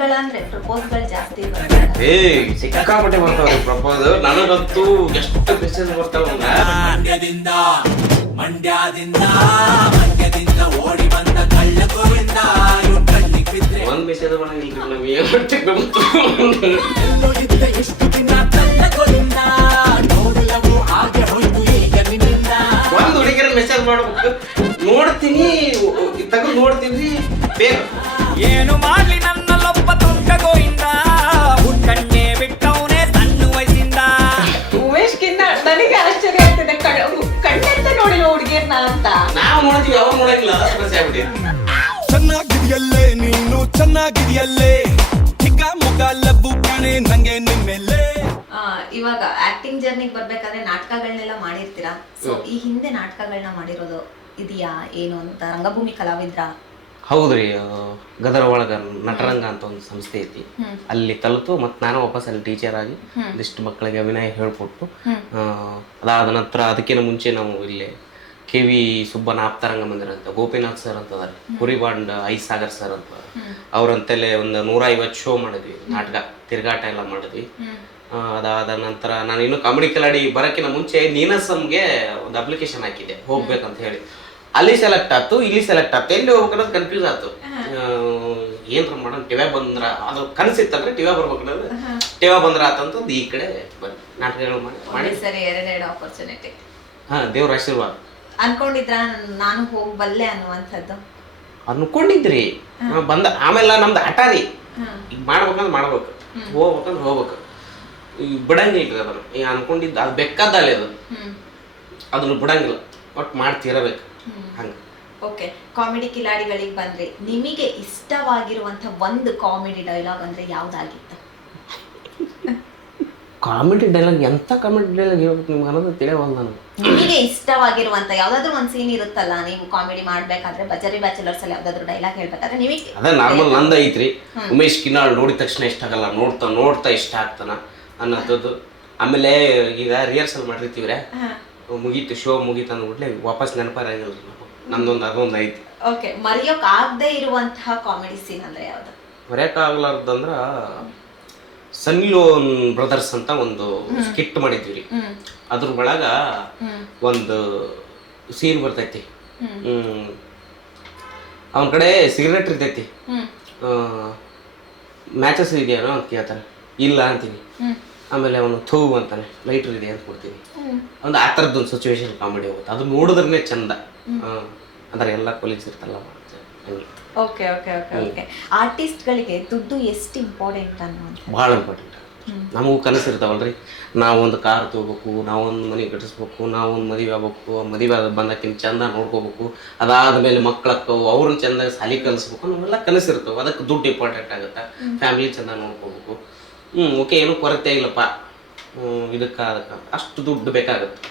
ಗಳಂದ್ರೆ ಪ್ರಪೋಸ್ಗಳು ಜಾಸ್ತಿ ಬರ್ತಾರೆ. ಸಿಕ್ಕಾಪಟ್ಟೆ ಬರ್ತಾವ್ರಿ ಪ್ರಪೋಸ್. ನನಗಂತೂ ಎಷ್ಟು ಮೆಸೇಜ್ ಬರ್ತಾವ. ಮಂಡ್ಯದಿಂದ ಓಡಿ ಬಂದ ಕಳ್ಳ ಗೋವಿಂದ ಒಂದ್ ಮೆಸೇಜ್ ಬರಂಗಿಲ್ರಿ ಒಂದ್ ಹುಡುಗಿರ ಮೆಸೇಜ್ ಮಾಡ್ಬೇಕು, ನೋಡ್ತೀನಿ ತಗೊಂಡ್ ನೋಡ್ತೀನಿ ಬೇಗ ಏನು ಮಾಡ್ಲಿ ನನ್ನ ಲೊಬ್ಬ ತುಂಟ ಗೋಯಿಂದ ಹುಟ್ಟಣ್ಣೆ ಬಿಟ್ಟವನೇ ಸಣ್ಣ ವಯಸ್ಸಿಂದ. ಉಮೇಶ್ ಕಿನ್ನ ನನಗೆ ಆಶ್ಚರ್ಯ ಆಗ್ತದೆ, ಕಣ್ಣೆಂತ ನೋಡಿಲ್ಲ ಹುಡುಗಿಯರ್ನ ಅಂತ. ನಾವು ನೋಡ್ತೀವಿ, ಅವ್ರು ನೋಡಂಗಿಲ್ಲ, ಸಮಸ್ಯೆ ಆಗ್ಬಿಟ್ಟಿದೆ. ಚೆನ್ನಾಗಿದೆಯಲ್ಲೇ ನೀನು, ಚೆನ್ನಾಗಿದೆಯಲ್ಲೇ ಚಿಕ್ಕ ಮುಖ ಲಬ್ಬು ಕಾಣೆ ನಂಗೆ ನಿಮ್ಮೆಲ್ಲೇ. ಇವಾಗ ಆಕ್ಟಿಂಗ್ ಜರ್ನಿಗೆ ಬರ್ಬೇಕಾದ್ರೆ ನಾಟಕಗಳನ್ನೆಲ್ಲ ಮಾಡಿರ್ತೀರಾ. ಸೊ ಈ ಹಿಂದೆ ನಾಟಕಗಳನ್ನ ಮಾಡಿರೋದು ಇದೆಯಾ ಏನು ಅಂತ? ರಂಗಭೂಮಿ ಕಲಾವಿದ್ರ? ಹೌದ್ರಿ, ಗದರ ಒಳಗ ನಟರಂಗ ಅಂತ ಒಂದು ಸಂಸ್ಥೆ ಐತಿ, ಅಲ್ಲಿ ಕಲಿತು ಮತ್ತು ನಾನು ವಾಪಸ್ ಅಲ್ಲಿ ಟೀಚರ್ ಆಗಿ ಒಂದಿಷ್ಟು ಮಕ್ಕಳಿಗೆ ಅಭಿನಯ ಹೇಳ್ಕೊಟ್ಟು, ಅದಾದ ನಂತರ ಅದಕ್ಕಿಂತ ಮುಂಚೆ ನಾವು ಇಲ್ಲಿ KV ಸುಬ್ಬನ ಆಪ್ತರಂಗ ಮಂದಿರ ಅಂತ ಗೋಪಿನಾಥ್ ಸರ್ ಅಂತ ಅದಾರೆ, ಕುರಿಬಾಂಡ್ ಐ ಸಾಗರ್ ಸರ್ ಅಂತ ಅವ್ರಂತಲೇ ಒಂದು 150 ಶೋ ಮಾಡಿದ್ವಿ, ನಾಟಕ ತಿರುಗಾಟ ಎಲ್ಲ ಮಾಡಿದ್ವಿ. ಅದಾದ ನಂತರ ನಾನು ಇನ್ನು ಕಾಮಿಡಿ ಕಿಲಾಡಿ ಬರೋಕ್ಕಿಂತ ಮುಂಚೆ ನೀನಸಮ್ಗೆ ಒಂದು ಅಪ್ಲಿಕೇಶನ್ ಹಾಕಿದ್ದೆ ಹೋಗ್ಬೇಕಂತ ಹೇಳಿ. ಅಲ್ಲಿ ಸೆಲೆಕ್ಟ್ ಆಯ್ತು, ಇಲ್ಲಿ ಸೆಲೆಕ್ಟ್ ಆಯ್ತು, ಎಲ್ಲಿ ಹೋಗ್ಬೇಕನ್ನೋದು ಕನ್ಫ್ಯೂಸ್ ಆಯ್ತು. ಏನ್ರ ಮಾಡೋಣ, ಟಿವ್ಯಾ ಬಂದ್ರ ಅದು ಕನಸಿತ್ತಂದ್ರೆ ಟಿವ್ಯಾ ಬರ್ಬೇಕನ್ನೋದು, ಟಿವ್ಯಾ ಬಂದ್ರ ಆತಂತಂದು ಈ ಕಡೆ ನಾಟಕಗಳು ಮಾಡಿ ಸರಿ. ಎರಡೆರಡು ಆಪರ್ಚುನಿಟಿ. ದೇವ್ರ ಆಶೀರ್ವಾದ. ಅನ್ಕೊಂಡಿದ್ರ ನಾನು ಹೋಗ್ಬಲ್ಲೆ ಅನ್ನುವಂಥದ್ದು? ಅನ್ಕೊಂಡಿದ್ರಿ, ಬಂದ ಆಮೇಲೆ ನಮ್ದು ಹಠ ರೀ, ಈಗ ಮಾಡ್ಬೇಕಂದ್ರೆ ಮಾಡ್ಬೇಕು, ಹೋಗ್ಬೇಕಂದ್ರೆ ಹೋಗ್ಬೇಕು, ಈಗ ಬಿಡಂಗಿಲ್ಲ ಅದನ್ನು. ಈಗ ಅನ್ಕೊಂಡಿದ್ದು ಅದು ಬೇಕಾದಲ್ಲಿ ಅದನ್ನು ಬಿಡಂಗಿಲ್ಲ, ಒಟ್ಟು ಮಾಡ್ತಿರಬೇಕು ಹಂಗೆ. ಓಕೆ, ಕಾಮಿಡಿ ಕಿಲಾಡಿಗಳಿಗೆ ಬಂದ್ರೆ ನಿಮಗೆ ಇಷ್ಟವಾಗಿರುವಂಥ ಒಂದು ಕಾಮಿಡಿ ಡೈಲಾಗ್ ಅಂದ್ರೆ ಯಾವ್ದಾಗಿತ್ತು? ಕಾಮಿಡಿ ಡೈಲಾಗ್ ಎಂತ ಕಾಮಿಡಿ ಡೈಲಾಗ್ ಹೇಳ್ಬೇಕು ನಿಮ್ಗೆ ಅನ್ನೋದು ತಿಳಿಯವಲ್ಲ ನಾನು. ನಿಮಗೆ ಇಷ್ಟವಾಗಿರುವಂತ ಯಾವ್ದಾದ್ರು ಒಂದು ಸೀನ್ ಇರುತ್ತಲ್ಲ, ನೀವು ಕಾಮಿಡಿ ಮಾಡ್ಬೇಕಾದ್ರೆ ಬಜಾರಿ ಬ್ಯಾಚುಲರ್ಸ್ ಅಲ್ಲಿ ಯಾವ್ದಾದ್ರು ಡೈಲಾಗ್ ಹೇಳ್ಬೇಕಾದ್ರೆ ನಿಮಗೆ ಅದೇ ನಾರ್ಮಲ್ ನಂದ ಐತ್ರಿ, ಉಮೇಶ್ ಕಿನ್ನಾಳ್ ನೋಡಿದ ತಕ್ಷಣ ಇಷ್ಟ ಆಗಲ್ಲ, ನೋಡ್ತಾ ಇಷ್ಟ ಆಗ್ತಾನ ಅನ್ನೋದು. ಆಮೇಲೆ ಈಗ ರಿಹರ್ಸಲ್ ಮಾಡಿರ್ತೀವ್ರೆ, ಮುಗೀತು ಶೋ ಮುಗೀತು ಅಂದ್ಬಿಟ್ಲೆ ವಾಪಸ್ ನೆನಪಾಗಿಲ್ಲ ನಂದೊಂದು ಅದೊಂದು ಐತಿ. ಓಕೆ, ಮರೆಯೋಕ್ ಆಗದೆ ಇರುವಂತಹ ಕಾಮಿಡಿ ಸೀನ್ ಅಂದ್ರೆ ಯಾವ್ದು? ಮರೆಯೋಕ್ಕಾಗಲಾರ್ದಂದ್ರ ಸನ್ನಿ ಲೋನ್ ಬ್ರದರ್ಸ್ ಅಂತ ಒಂದು ಸ್ಕಿಟ್ ಮಾಡಿದ್ವಿ ರೀ. ಅದ್ರ ಒಳಗ ಒಂದು ಸೀನ್ ಬರ್ತೈತಿ, ಅವನ ಕಡೆ ಸಿಗರೇಟ್ ಇರ್ತೈತಿ, ಮ್ಯಾಚಸ್ ಇದೆಯೇನೋ ಅಂತ ಕೇಳ್ತಾನೆ, ಇಲ್ಲ ಅಂತೀನಿ. ಆಮೇಲೆ ಅವನು ಥೂ ಅಂತಾನೆ, ಲೈಟರ್ ಇದೆ ಅಂತ ಕೊಡ್ತೀನಿ. ಒಂದು ಆ ಥರದ್ದೊಂದು ಸಿಚುವೇಶನ್ ಕಾಮಿಡಿ ಹೋಗುತ್ತೆ, ಅದು ನೋಡಿದ್ರೇ ಚಂದ. ಅಂದ್ರೆ ಎಲ್ಲ ಕೊಲೀಗ್ಸ್ ಇರ್ತಲ್ಲ ಹಂಗೆ. Okay okay okay okay. ಆರ್ಟಿಸ್ಟ್ಗಳಿಗೆ ದುಡ್ಡು ಎಷ್ಟು ಇಂಪಾರ್ಟೆಂಟ್ ಅನ್ನೋದು? ಭಾಳ ಇಂಪಾರ್ಟೆಂಟ್. ನಮಗೂ ಕನಸಿರ್ತಾವಲ್ರಿ, ನಾವೊಂದು ಕಾರ್ ತೊಗೋಬೇಕು, ನಾವೊಂದು ಮನೆ ಕಟ್ಟಿಸ್ಬೇಕು, ನಾವೊಂದು ಮದುವೆ ಆಗ್ಬೇಕು, ಮದುವೆ ಬಂದಕ್ಕಿಂತ ಚಂದ ನೋಡ್ಕೋಬೇಕು, ಅದಾದಮೇಲೆ ಮಕ್ಕಳಕ್ಕವು ಅವ್ರನ್ನ ಚೆಂದ ಸಾಲಿ ಕಲಿಸ್ಬೇಕು, ನಾವೆಲ್ಲ ಕನಸಿರ್ತಾವೆ. ಅದಕ್ಕೆ ದುಡ್ಡು ಇಂಪಾರ್ಟೆಂಟ್ ಆಗುತ್ತೆ, ಫ್ಯಾಮಿಲಿ ಚೆಂದ ನೋಡ್ಕೋಬೇಕು. ಓಕೆ, ಏನೂ ಕೊರತೆ ಇಲ್ಲಪ್ಪ ಇದಕ್ಕೆ ಅದಕ್ಕೆ ಅಷ್ಟು ದುಡ್ಡು ಬೇಕಾಗುತ್ತೆ,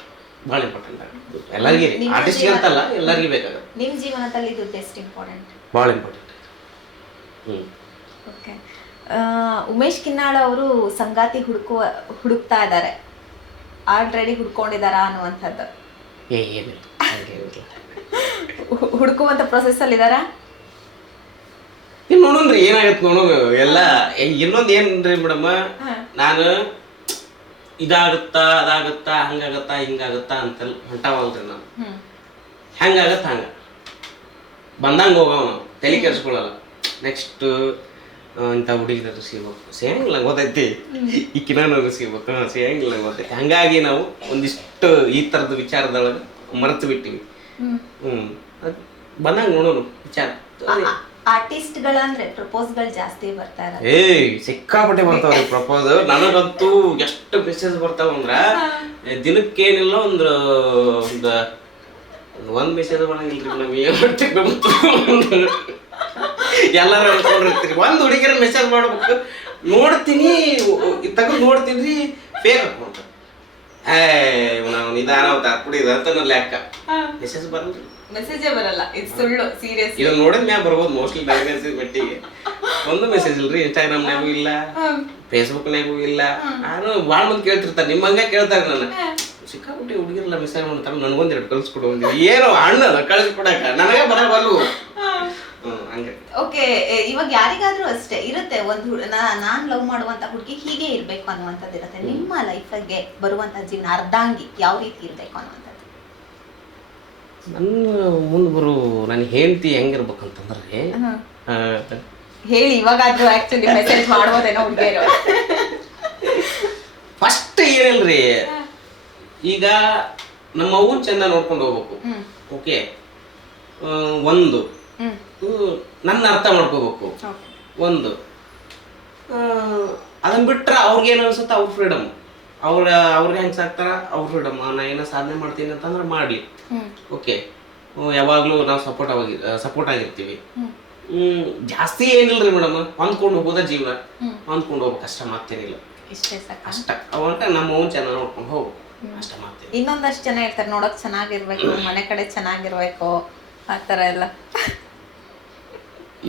ಭಾಳ ಇಂಪಾರ್ಟೆಂಟ್ ಆಗುತ್ತೆ ಎಲ್ಲರಿಗೆ, ಆರ್ಟಿಸ್ಟ್ಗೆ ಅಂತಲ್ಲ ಎಲ್ಲರಿಗೂ ಬೇಕಾಗುತ್ತೆ. ನಿಮ್ಮ ಜೀವನದಲ್ಲಿ ದುಡ್ಡು ಎಷ್ಟು ಇಂಪಾರ್ಟೆಂಟ್? ಭಾಳ ಇಂಪಾರ್ಟೆಂಟ್. ಓಕೆ, ಉಮೇಶ್ ಕಿನ್ನಾಳ್ ಅವರು ಸಂಗಾತಿ ಹುಡುಕ್ತಾ ಇದ್ದಾರೆ, ಆಲ್ರೆಡಿ ಹುಡ್ಕೊಂಡಿದಾರಾ ಅನ್ನುವಂಥದ್ದು? ಏನಿಲ್ಲ, ಹುಡುಕುವಂಥ ಪ್ರೊಸೆಸ್ಸಲ್ಲಿ ಇದ್ದಾರಾ? ಇನ್ನು ನೋಡೋಣ್ರಿ ಏನಾಗತ್ತೆ ನೋಡೋಣ ಎಲ್ಲ. ಇನ್ನೊಂದು ಏನ್ರಿ ಮೇಡಮ್, ನಾನು ಇದಾಗುತ್ತಾ ಅದಾಗುತ್ತಾ ಹಂಗಾಗತ್ತಾ ಹಿಂಗಾಗುತ್ತಾ ಅಂತ ಹೊಂಟಾವಲ್ರಿ ನಾನು. ಹೆಂಗಾಗತ್ತ ಹಂಗ ಬಂದಂಗೆ ಹೋಗವ ನಾವು, ತಲೆ ಕೆಡಿಸ್ಕೊಳ್ಳಲ್ಲ. ನೆಕ್ಸ್ಟ್ ಇಂಥ ಹುಡುಗಿದ್ರು ಸಿಗ್ಬೇಕು, ಸೇಂಗಿಲ್ಲ ಗೊತ್ತೈತಿ, ಈಕಿನ ಸಿಗ್ಬೇಕು, ಸೇಂಗಿಲ್ಲ ಗೊತ್ತೈತಿ. ಹಂಗಾಗಿ ನಾವು ಒಂದಿಷ್ಟು ಈ ಥರದ ವಿಚಾರದೊಳಗೆ ಮರೆತು ಬಿಟ್ಟಿವಿ. ಬಂದಂಗೆ ನೋಡೋಣ ವಿಚಾರ. ಆರ್ಟಿಸ್ಟ್ಗಳಂದ್ರೆ ಪ್ರಪೋಸ್ಗಳು ಜಾಸ್ತಿ ಬರ್ತಾರೆ. ಸಿಕ್ಕಾಪಟ್ಟೆ ಬರ್ತಾವ್ರಿ ಪ್ರಪೋಸ್. ನನಗಂತೂ ಎಷ್ಟು ಮೆಸೇಜ್ ಬರ್ತಾವಂದ್ರ ದಿನಕ್ಕೇನಿಲ್ಲ ಒಂದ್ ಮೆಸೇಜ್ ಮಾಡಂಗಿಲ್ರಿ ನಮಗೆ. ಎಲ್ಲಾರು ಅನ್ಕೊಂಡಿರ್ತೀರಿ, ಒಂದ್ ಹುಡುಗಿರ ಮೆಸೇಜ್ ಮಾಡ್ಬೇಕು, ನೋಡ್ತೀನಿ ತಗೊಂಡ್ ನೋಡ್ತೀನಿ ಫೇಕ್ ಹಾಕೊಂತ ನಾವು ನಿಧಾನ ಹಾಕ್ಬಿಡಿ ಅಂತ ನನ್ನ ಲೆಕ್ಕ. ಮೆಸೇಜ್ ಬರಲ್ರಿ, ಮೆಸೇಜೇ ಬರಲ್ಲ, ಇದು ಸುಳ್ಳು, ಸೀರಿಯಸ್. ಇದನ್ನ ನೋಡಿದ ಮ್ಯಾಗ ಬರ್ಬೋದು ಮೋಸ್ಟ್ಲಿ ಬ್ಯಾಗ್ ಮೆಸೇಜ್ ಮಟ್ಟಿಗೆ. ಒಂದು ಮೆಸೇಜ್ ಇಲ್ರಿ, ಇನ್ಸ್ಟಾಗ್ರಾಮ್ನಾಗೂ ಇಲ್ಲ, ಫೇಸ್ಬುಕ್ನಾಗೂ ಇಲ್ಲ. ನಾನು ಭಾಳ ಮಂದಿ ಕೇಳ್ತಿರ್ತಾರೆ, ನಿಮ್ಮ ಹಂಗ ಕೇಳ್ತಾರೆ. ನನ್ನ ಸಿಕ್ಕಾಪಟ್ಟಿ ಹುಡುಗಿರಲ್ಲ ಮೆಸೇಜ್ ಮಾಡ್ತಾರೆ, ನನಗೊಂದು ಎರಡು ಕಳ್ಸಿಕೊಡು, ಏನೋ ಅಣ್ಣ ಕಳಿಸ್ಕೊಡಕ ನನಗೆ ಬರಬಲ್ಲು ಹಂಗೆ. ಓಕೆ, ಇವಾಗ ಯಾರಿಗಾದ್ರೂ ಅಷ್ಟೇ ಇರುತ್ತೆ, ಒಂದು ನಾನ್ ಲವ್ ಮಾಡುವಂತ ಹುಡುಗಿ ಹೀಗೆ ಇರ್ಬೇಕು ಅನ್ನುವಂಥದ್ದು ಇರುತ್ತೆ. ನಿಮ್ಮ ಲೈಫ್ಗೆ ಬರುವಂತ ಜೀವನ ಅರ್ಧಾಂಗಿ ಯಾವ ರೀತಿ ಇರ್ಬೇಕು ಅನ್ನುವಂಥದ್ದು? ನನ್ನ ಮುಂದೆ ಬರೋ ನನ್ನ ಹೆಂಡತಿ ಹೆಂಗಿರ್ಬೇಕಂತಂದ್ರೆ ಹೇಳಿ, ಇವಾಗಾದ್ರೂ ಆಕ್ಚುಲಿ ಮೆಸೇಜ್ ಮಾಡ್ಬೋದೇನೋ ಹುಡುಗಿಯರು. ಫಸ್ಟ್ ಏನಿಲ್ರಿ, ಈಗ ನಮ್ಮ ಅವ್ವನ್ ಚಂದ ನೋಡ್ಕೊಂಡು ಹೋಗ್ಬೇಕು. ಓಕೆ, ಒಂದು ನನ್ನ ಅರ್ಥ ಮಾಡ್ಕೋಬೇಕು. ಒಂದು ಅದನ್ನ ಬಿಟ್ರೆ ಅವ್ರಿಗೇನು ಅನ್ಸುತ್ತೆ ಅವ್ರ ಫ್ರೀಡಮ್, ಅವ್ರಿಗೆ ಹೆಂಗೆ ಸಾಕ್ತಾರ ಅವ್ರ ಫ್ರೀಡಮ್. ನಾ ಏನೋ ಸಾಧನೆ ಮಾಡ್ತೀನಿ ಅಂತಂದ್ರೆ ಮಾಡಲಿ. ಓಕೆ, ಯಾವಾಗಲೂ ನಾವು ಸಪೋರ್ಟ್ ಆಗಿರ್ತೀವಿ. ಜಾಸ್ತಿ ಏನಿಲ್ರಿ ಮೇಡಮ್, ಹೊಂದ್ಕೊಂಡು ಹೋಗೋದ ಜೀವನ, ಹೊಂದ್ಕೊಂಡು ಹೋಗ್ಬೇಕು ಅಷ್ಟ, ಮತ್ತೇನಿಲ್ಲ. ಅಷ್ಟ ಅವಾಗ ನಮ್ಮ ಅವ್ವನ್ ಚೆನ್ನಾಗಿ ನೋಡ್ಕೊಂಡು ಹೋಗ್ಬೇಕು ಅಷ್ಟ, ಮಾಡ್ತೀನಿ. ಇನ್ನೊಂದಷ್ಟು ಜನ ಇರ್ತಾರೆ, ನೋಡಕ್ ಚೆನ್ನಾಗಿರ್ಬೇಕು, ಮನೆ ಕಡೆ ಚೆನ್ನಾಗಿರ್ಬೇಕು, ಆ ಥರ ಎಲ್ಲ.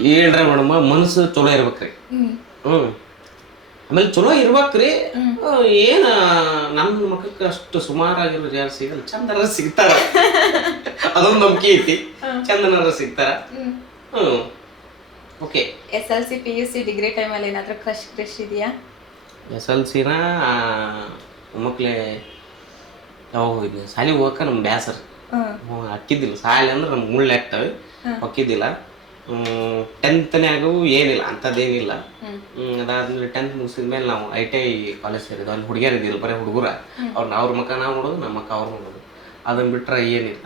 ಹೇಳ್ರಿ ಮೇಡಮ್, ಮನಸ್ಸು ಚಲೋ ಇರ್ಬೇಕ್ರಿ. ಆಮೇಲೆ ಚಲೋ ಇರ್ಬೇಕ್ರಿ. ಏನ ನಮ್ಮ ಮಕ್ಕಕ್ಕೆ ಅಷ್ಟು ಸುಮಾರಾಗಿರೋರು ಯಾರು ಸಿಗಲ್ಲ, ಚಂದನ ಸಿಗ್ತಾರ, ಅದೊಂದು ನಂಬಿಕೆ ಐತಿ, ಚಂದನರ ಸಿಗ್ತಾರ. ಓಕೆ, SLC PUC ಡಿಗ್ರಿ ಟೈಮಲ್ಲಿ ಏನಾದ್ರೂ ಕ್ರಶ್ ಇದೆಯಾ? SLCನ ಮಕ್ಕಳೇ ಯಾವ ಹೋಗಿದ್ವಿ, ಶಾಲೆಗೆ ಹೋಗಕ್ಕ ನಮ್ಗೆ ಬ್ಯಾಸರ ಹಾಕಿದ್ದಿಲ್ಲ. ಶಾಲೆ ಅಂದ್ರೆ ನಮ್ಗೆ ಮುಳ್ಳು ಹಾಕ್ತವೆ, ಹೊಕ್ಕಿದ್ದಿಲ್ಲ. 10ನೇಗೂ ಏನಿಲ್ಲ ಅಂಥದ್ದೇನಿಲ್ಲ. ಅದಾದ್ಮೇಲೆ 10th ಮುಗಿಸಿದ್ಮೇಲೆ ನಾವು ITI ಕಾಲೇಜ್ ಸೇರಿದ್ವಿ. ಅಲ್ಲಿ ಹುಡುಗಿಯರು ಇದ್ದಿಲ್ಲ, ಬರೀ ಹುಡುಗರ. ಅವ್ರ ಮಕ್ಕ ನಾವು ನೋಡೋದು, ನಮ್ಮ ಮಕ್ಕ ಅವ್ರು ನೋಡೋದು. ಅದನ್ನ ಬಿಟ್ರೆ ಏನಿಲ್ಲ,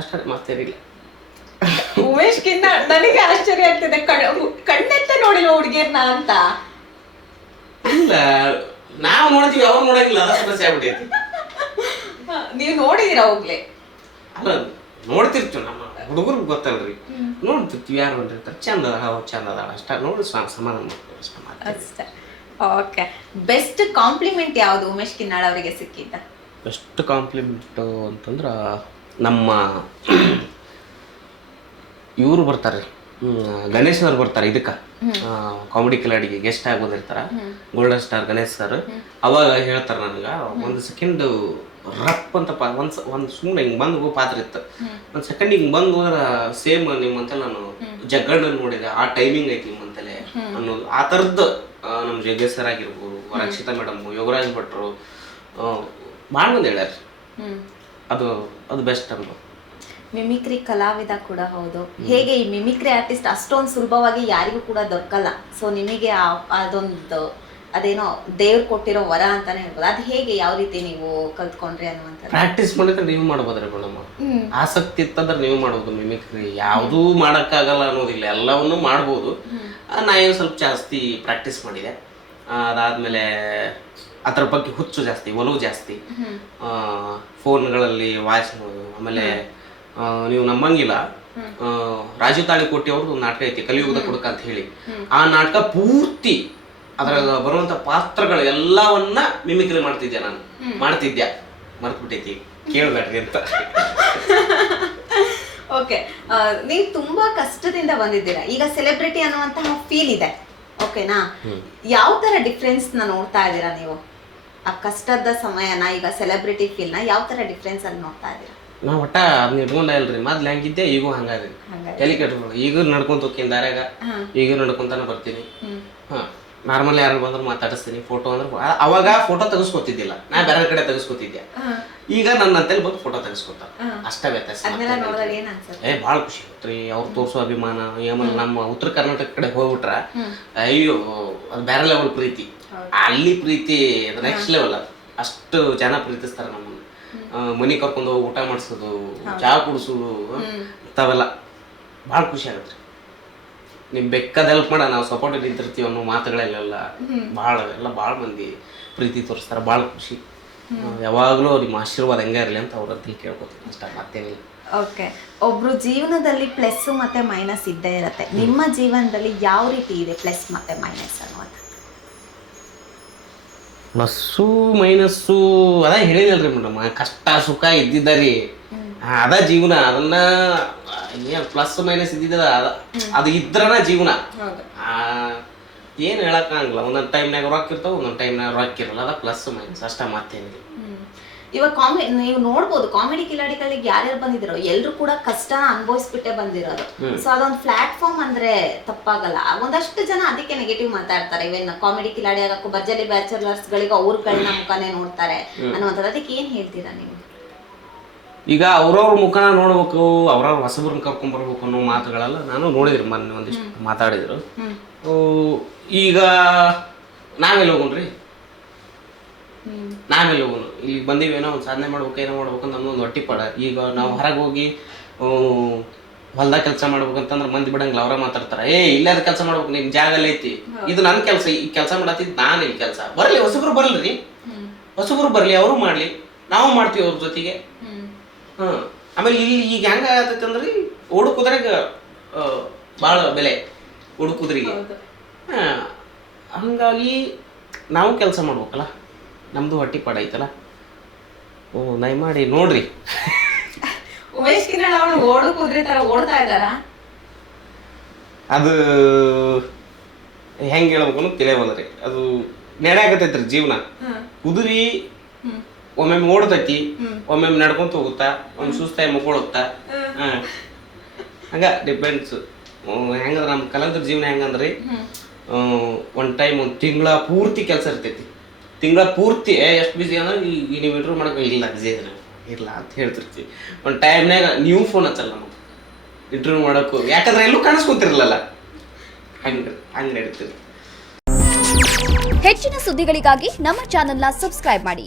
ಅಷ್ಟೇ, ಮತ್ತೇನಿಲ್ಲ. ಉಮೇಶ್ಗಿಂತ ನನಗೆ ಆಶ್ಚರ್ಯ ಆಗ್ತಿದೆ, ಕಣ್ಣೆತ್ತ ನೋಡಿಲ್ಲ ಹುಡುಗಿಯರ್ನ ಅಂತ. ಇಲ್ಲ, ನಾವು ನೋಡ್ತೀವಿ, ಅವ್ರು ನೋಡಂಗಿಲ್ಲ, ಅದ ಸಮಸ್ಯೆ ಆಗ್ಬಿಟ್ಟೈತಿ. ನೀವು ನೋಡಿದೀರಾ ಹೋಗ್ಲಿ? ಅಲ್ಲ, ನೋಡ್ತಿರ್ತೀವಿ, ನಮ್ಮ ಹುಡುಗರಿಗೆ ಗೊತ್ತಲ್ರಿ, ನೋಡ್ತಿರ್ತೀವಿ, ಯಾರು ನೋಡಿರ್ತಾರೆ, ಚಂದ ಅದ ಚಂದ ಅದ ಅಷ್ಟ ನೋಡಿ ಸಮಾಧಾನ ಮಾಡ್ತೀವಿ ಅಷ್ಟೇ. ಓಕೆ, ಬೆಸ್ಟ್ ಕಾಂಪ್ಲಿಮೆಂಟ್ ಯಾವುದು ಉಮೇಶ್ ಕಿನ್ನಾಳ್ ಅವರಿಗೆ ಸಿಕ್ಕಿದ್ದ? ಬೆಸ್ಟ್ ಕಾಂಪ್ಲಿಮೆಂಟು ಅಂತಂದ್ರೆ ನಮ್ಮ ಇವರು ಬರ್ತಾರೆ, ಗಣೇಶ್ ಸರ್ ಬರ್ತಾರೆ ಇದಕ್ಕೆ, ಕಾಮಿಡಿ ಕಿಲಾಡಿಗೆ ಗೆಸ್ಟ್ ಆಗಿ ಬಂದಿರ್ತಾರ, ಗೋಲ್ಡನ್ ಸ್ಟಾರ್ ಗಣೇಶ್ ಸರ್. ಅವಾಗ ಹೇಳ್ತಾರೆ ನನಗೆ, ಒಂದು ಸೆಕೆಂಡ್ ರಪ್ ಅಂತ ಒಂದು ಸುಮ್ಮನೆ ಹಿಂಗೆ ಬಂದು ಪಾತ್ರ ಇತ್ತು, ಒಂದು ಸೆಕೆಂಡ್ ಹಿಂಗೆ ಬಂದು ಹೋದ್ರೆ ಸೇಮ್ ನಿಮ್ಮಂತೆಲ್ಲ ನಾನು ಜಗ್ಗಣ್ಣ ನೋಡಿದೆ, ಆ ಟೈಮಿಂಗ್ ಐತಿ ನಿಮ್ಮಂತಲೇ ಅನ್ನೋದು. ಆ ಥರದ್ದು ನಮ್ಮ ಜಗ್ಗೇಶ್ ಸರ್ ಆಗಿರ್ಬೋದು, ರಕ್ಷಿತಾ ಮೇಡಮ್, ಯೋಗರಾಜ್ ಭಟ್ರು, ಭಾಳ ಮಂದಿ ಹೇಳ್ಯಾರ. ಅದು ಬೆಸ್ಟ್ ಅನ್ಬೋದು. ಮಿಮಿಕ್ರಿ ಕಲಾವಿದ ಕೂಡ ಹೌದು. ಹೇಗೆ ಈ ಮಿಮಿಕ್ರಿ ಆರ್ಟಿಸ್ಟ್ ಅಷ್ಟೊಂದು ಸುಲಭವಾಗಿ ಯಾರಿಗೂ ಕೂಡ ದೊರಕಲ್ಲ. ಸೊ ನಿಮಗೆ ಅದೊಂದು ಅದೇನೋ ದೇವ್ರು ಕೊಟ್ಟಿರೋ ವರ ಅಂತಾನೆ ಹೇಳ್ಬೋದು. ಅದು ಹೇಗೆ, ಯಾವ ರೀತಿ ನೀವು ಕಲ್ತ್ಕೊಂಡ್ರಿ ಅನ್ನುವಂಥದ್ದು? ಪ್ರಾಕ್ಟೀಸ್ ಮಾಡಿದ್ರೆ ನೀವು ಮಾಡ್ಬೋದ್ರಿ ಮೇಡಮ್. ಆಸಕ್ತಿ ಇತ್ತಂದ್ರೆ ನೀವು ಮಾಡ್ಬೋದು. ಮಿಮಿಕ್ರಿ ಯಾವುದೂ ಮಾಡೋಕ್ಕಾಗಲ್ಲ ಅನ್ನೋದಿಲ್ಲ, ಎಲ್ಲವನ್ನೂ ಮಾಡ್ಬೋದು. ನಾ ಏನು ಸ್ವಲ್ಪ ಜಾಸ್ತಿ ಪ್ರಾಕ್ಟೀಸ್ ಮಾಡಿದೆ. ಅದಾದಮೇಲೆ ಅದ್ರ ಬಗ್ಗೆ ಹುಚ್ಚು ಜಾಸ್ತಿ, ಒಲವು ಜಾಸ್ತಿ. ಫೋನ್ಗಳಲ್ಲಿ ವಾಯ್ಸ್ ನೋಡೋದು. ಆಮೇಲೆ ನೀವು ನಂಬಂಗಿಲ್ಲ, ರಾಜು ತಾಳಿಕೋಟಿ ಅವ್ರದ್ದು ಒಂದು ನಾಟಕ ಐತಿ, ಕಲಿಯುಗದ ಕುಡುಕ ಅಂತ ಹೇಳಿ. ಆ ನಾಟಕ ಪೂರ್ತಿ ಅದ್ರಾಗ ಬರುವಂತ ಪಾತ್ರಗಳು ಎಲ್ಲವನ್ನ ಮಿಮಿಕ್ರಿ ಮಾಡ್ತಿದ್ದೆ ನಾನು. ಮಾಡ್ತಿದ್ದೆ, ಮರ್ತ್ಬಿಟ್ಟೈತಿ, ಕೇಳ್ಬೇಡ್ರಿ ಅಂತ. ಓಕೆ, ನೀವು ತುಂಬಾ ಕಷ್ಟದಿಂದ ಬಂದಿದ್ದೀರಾ. ಈಗ ಸೆಲೆಬ್ರಿಟಿ ಅನ್ನುವಂತಹ ಫೀಲ್ ಇದೆ, ಓಕೆನಾ? ಯಾವ ತರ ಡಿಫ್ರೆನ್ಸ್ ನ ನೋಡ್ತಾ ಇದ್ದೀರಾ ನೀವು? ಆ ಕಷ್ಟದ ಸಮಯನ, ಈಗ ಸೆಲೆಬ್ರಿಟಿ ಫೀಲ್ ನ ಯಾವ ತರ ಡಿಫ್ರೆನ್ಸ್ ಅಲ್ಲಿ ನೋಡ್ತಾ ಇದ್ದೀರಾ? ನಾ ಒಟ್ಟ ಅದನ್ನ ಇಟ್ಕೊಂಡ ಇಲ್ರಿ, ಮೊದ್ಲು ಹೆಂಗಿದ್ದೆ ಈಗೂ ಹಂಗಾದ್ರಿ. ಎಲ್ಲಿ ಕೆಟ್ಬಿಡು, ಈಗ ನಡ್ಕೊಂತ ಹೋಗ್ತೀನಿ ದಾರ್ಯಾಗ, ಈಗ ನಡ್ಕೊಂತಾನೆ ಬರ್ತೀನಿ. ನಾರ್ಮಲ್ ಯಾರು ಬಂದ್ರು ಮಾತಾಡಿಸ್ತೀನಿ. ಫೋಟೋ ಅಂದ್ರೆ ಅವಾಗ ಫೋಟೋ ತೆಗೆಸ್ಕೊತಿದ್ದಿಲ್ಲ, ನಾ ಬೇರೆ ಕಡೆ ತೆಗೆಸ್ಕೊತಿದ್ದೆ. ಈಗ ನನ್ನ ಅಂತೇಳಿ ಬಂದು ಫೋಟೋ ತೆಗೆಸ್ಕೊತಾರೆ, ಅಷ್ಟ ವ್ಯತ್ಯಾಸ. ಭಾಳ ಖುಷಿ ಆಗುತ್ತೆ ಅವ್ರು ತೋರಿಸೋ ಅಭಿಮಾನ. ಆಮೇಲೆ ನಮ್ಮ ಉತ್ತರ ಕರ್ನಾಟಕ ಕಡೆ ಹೋಗ್ಬಿಟ್ರ ಅಯ್ಯೋ ಅದು ಬೇರೆ ಲೆವೆಲ್ ಪ್ರೀತಿ. ಅಲ್ಲಿ ಪ್ರೀತಿ ನೆಕ್ಸ್ಟ್ ಲೆವೆಲ್. ಅಷ್ಟು ಜನ ಪ್ರೀತಿಸ್ತಾರೆ ನಮ್ಮನ್ನು. ಮನೆ ಕರ್ಕೊಂಡು ಊಟ ಮಾಡಿಸೋದು, ಚಹಾ ಕುಡಿಸೋದು, ಇಂಥವೆಲ್ಲ ಭಾಳ ಖುಷಿ ಆಗುತ್ತೆ. ನೀವು ಬೇಕಾದ ಹೆಲ್ಪ್ ಮಾಡ, ನಾವು ಸಪೋರ್ಟ್ ನಿಂತಿರ್ತೀವಿ ಅನ್ನೋ ಮಾತುಗಳೆಲ್ಲ ಭಾಳ ಮಂದಿ ಪ್ರೀತಿ ತೋರಿಸ್ತಾರೆ. ಭಾಳ ಖುಷಿ. ಯಾವಾಗಲೂ ನಿಮ್ಮ ಆಶೀರ್ವಾದ ಹೆಂಗೆ ಇರಲಿ ಅಂತ ಅವ್ರಂತ ಕೇಳ್ಕೊತೀನಿ ಅಷ್ಟ, ಮತ್ತೇನಿಲ್ಲ. ಓಕೆ, ಒಬ್ರು ಜೀವನದಲ್ಲಿ ಪ್ಲಸ್ ಮತ್ತೆ ಮೈನಸ್ ಇದ್ದೇ ಇರುತ್ತೆ. ನಿಮ್ಮ ಜೀವನದಲ್ಲಿ ಯಾವ ರೀತಿ ಇದೆ ಪ್ಲಸ್ ಮತ್ತೆ ಮೈನಸ್ ಅನ್ನುವಂಥ? ಪ್ಲಸ್ಸು ಮೈನಸ್ಸು ಅದ ಹೇಳಿದಲ್ರಿ ಮೇಡಮ್, ಕಷ್ಟ ಸುಖ ಇದ್ದಿದ್ದ ರೀ, ಅದ ಜೀವನ. ಅದನ್ನ ಪ್ಲಸ್ ಮೈನಸ್ ಇದ್ದಿದ್ದ ಅದು ಇದ್ರನ ಜೀವನ. ಏನು ಹೇಳಕ್ಕಾಗಲ್ಲ. ಒಂದೊಂದು ಟೈಮ್ನಾಗ ರೊಕ್ಕ ಇರ್ತಾವ, ಒಂದೊಂದು ಟೈಮ್ನಾಗ ರೊಕ್ಕ ಇರಲ್ಲ. ಅದ ಪ್ಲಸ್ ಮೈನಸ್ ಅಷ್ಟ, ಮತ್ತೇನಿಲ್ಲ. ಇವಾಗ ನೀವು ನೋಡ್ಬೋದು ಕಾಮಿಡಿ ಕಿಲಾಡಿಗಳಿಗೆ ಯಾರ್ಯಾರು ಬಂದಿದ್ರು ಎಲ್ರು ಕೂಡ ಕಷ್ಟನ ಅನುಭವಿಸ್ಬಿಟ್ಟೆ ಬಂದಿರೋದು. ಸೊ ಅದೊಂದು ಪ್ಲಾಟ್ಫಾರ್ಮ್ ಅಂದ್ರೆ ತಪ್ಪಾಗಲ್ಲ. ಒಂದಷ್ಟು ಜನ ಅದಕ್ಕೆ ನೆಗೆಟಿವ್ ಮಾತಾಡ್ತಾರೆ. ಇವನ್ ಕಾಮಿಡಿ ಕಿಲಾಡಿ ಆಗಕ್ಕೂ ಭರ್ಜರಿ ಬ್ಯಾಚಲರ್ಸ್ ಗಳಿಗೂ ಅವ್ರಗಳನ್ನ ಮುಖಾನೇ ನೋಡ್ತಾರೆ ಅನ್ನುವಂಥದ್ದು. ಅದಕ್ಕೆ ಏನ್ ಹೇಳ್ತೀರಾ ನೀವು? ಈಗ ಅವ್ರವ್ರ ಮುಖನ ನೋಡ್ಬೇಕು, ಅವ್ರವ್ರ ಹೊಸಬ್ರನ್ನ ಕರ್ಕೊಂಡ್ ಬರ್ಬೇಕು ಅನ್ನೋ ಮಾತುಗಳೆಲ್ಲ ನಾನು ನೋಡಿದ್ರಿ, ಮೊನ್ನೆ ಒಂದಿಷ್ಟು ಮಾತಾಡಿದ್ರು. ಈಗ ನಾವೆಲ್ಲ ಹೋಗೋಣ್ರಿ, ನಾವೆಲ್ಲ ಹೋಗೋಣ, ಈಗ ಬಂದೀವೇನೋ ಒಂದು ಸಾಧನೆ ಮಾಡ್ಬೇಕು, ಏನೋ ಮಾಡ್ಬೇಕು ಅಂತ ನಮ್ಮೊಂದು ಹೊಟ್ಟಿ ಪಡ. ಈಗ ನಾವು ಹೊರಗೆ ಹೋಗಿ ಹೊಲ್ದಾಗ ಕೆಲಸ ಮಾಡ್ಬೇಕಂತಂದ್ರೆ ಮಂದಿ ಬಿಡಂಗಿಲ್ಲ, ಅವರ ಮಾತಾಡ್ತಾರ, ಇಲ್ಲಾದ ಕೆಲಸ ಮಾಡ್ಬೇಕು, ನಿಮ್ ಜಾಗದಲ್ಲಿ ಐತಿ, ಇದು ನನ್ನ ಕೆಲಸ, ಈ ಕೆಲಸ ಮಾಡತ್ತಿದ್ ನಾನು ಇಲ್ಲಿ ಕೆಲಸ. ಬರ್ಲಿ ಹೊಸಬ್ರು ಬರ್ಲಿ, ಹೊಸಬ್ರು ಬರ್ಲಿ, ಅವರು ಮಾಡ್ಲಿ, ನಾವು ಮಾಡ್ತೀವಿ ಅವ್ರ ಜೊತೆಗೆ. ಆಮೇಲೆ ಇಲ್ಲಿ ಈಗ ಹೆಂಗ ಆಗತೈತಿ ಅಂದ್ರೆ ಓಡು ಕುದುರೆಗೆ ಭಾಳ ಬೆಲೆ, ಓಡು ಕುದುರೆಗೆ. ಹಂಗಾಗಿ ನಾವು ಕೆಲಸ ಮಾಡ್ಬೇಕಲ್ಲ, ನಮ್ದು ಹೊಟ್ಟಿ ಪಾಡ ಐತಲ್ಲ. ದಯಮಾಡಿ ನೋಡ್ರಿ. ಉಮೇಶ್ ಕಿರಣ್ ಅವರು ಓಡು ಕುದುರೆ ತರ ಓಡ್ತಾ ಇದಾರ. ಅದು ಹೆಂಗ್ ಹೇಳ್ಬೇಕು ಅನ್ನೋದು ತಿಳಿಯವಲ್ರಿ. ಅದು ನಡೆಯಾಗತೈತ್ರಿ ಜೀವನ. ಕುದುರಿ ಒಮ್ಮೊಮ್ಮೆ ಓಡ್ತೈತಿ, ಒಮ್ಮೊಮ್ಮೆ ನಡ್ಕೊಂತ ಹೋಗುತ್ತಾ, ಒಮ್ಮೆ ಸುಸ್ತಾಗಿ ಮುಕ್ಕೊಳುತ್ತಾ. ಹಂಗ ಡಿಪೆಂಡ್ಸ್. ಹೆಂಗಂದ್ರೆ ನಮ್ಮ ಕಲಾವಿದ್ರ ಜೀವನ ಹೆಂಗಂದ್ರಿ, ಒಂದು ಟೈಮ್ ಒಂದು ತಿಂಗಳ ಪೂರ್ತಿ ಕೆಲಸ ಇರ್ತೈತಿ. ತಿಂಗಳ ಪೂರ್ತಿ ಎಷ್ಟು ಬಿಸಿ ಅಂದ್ರೆ ಈಗ ನೀವು ಇಂಟರ್ವ್ಯೂ ಮಾಡೋಕೆ ಇಲ್ಲ, ಬಿಸಿ ಇದ್ರೆ ಇಲ್ಲ ಅಂತ ಹೇಳ್ತಿರ್ತೀವಿ. ಒಂದು ಟೈಮ್ನಾಗ ನೀವು ಫೋನ್ ಹಚ್ಚಲ್ಲ ನಮಗೆ ಇಂಟರ್ವ್ಯೂ ಮಾಡೋಕ್ಕೂ, ಯಾಕಂದ್ರೆ ಎಲ್ಲೂ ಕಾಣಿಸ್ಕೊತಿರ್ಲಲ್ಲ. ಹಂಗೆ ನಡೀತೀರಿ. ಹೆಚ್ಚಿನ ಸುದ್ದಿಗಳಿಗಾಗಿ ನಮ್ಮ ಚಾನೆಲ್ನ ಸಬ್ಸ್ಕ್ರೈಬ್ ಮಾಡಿ,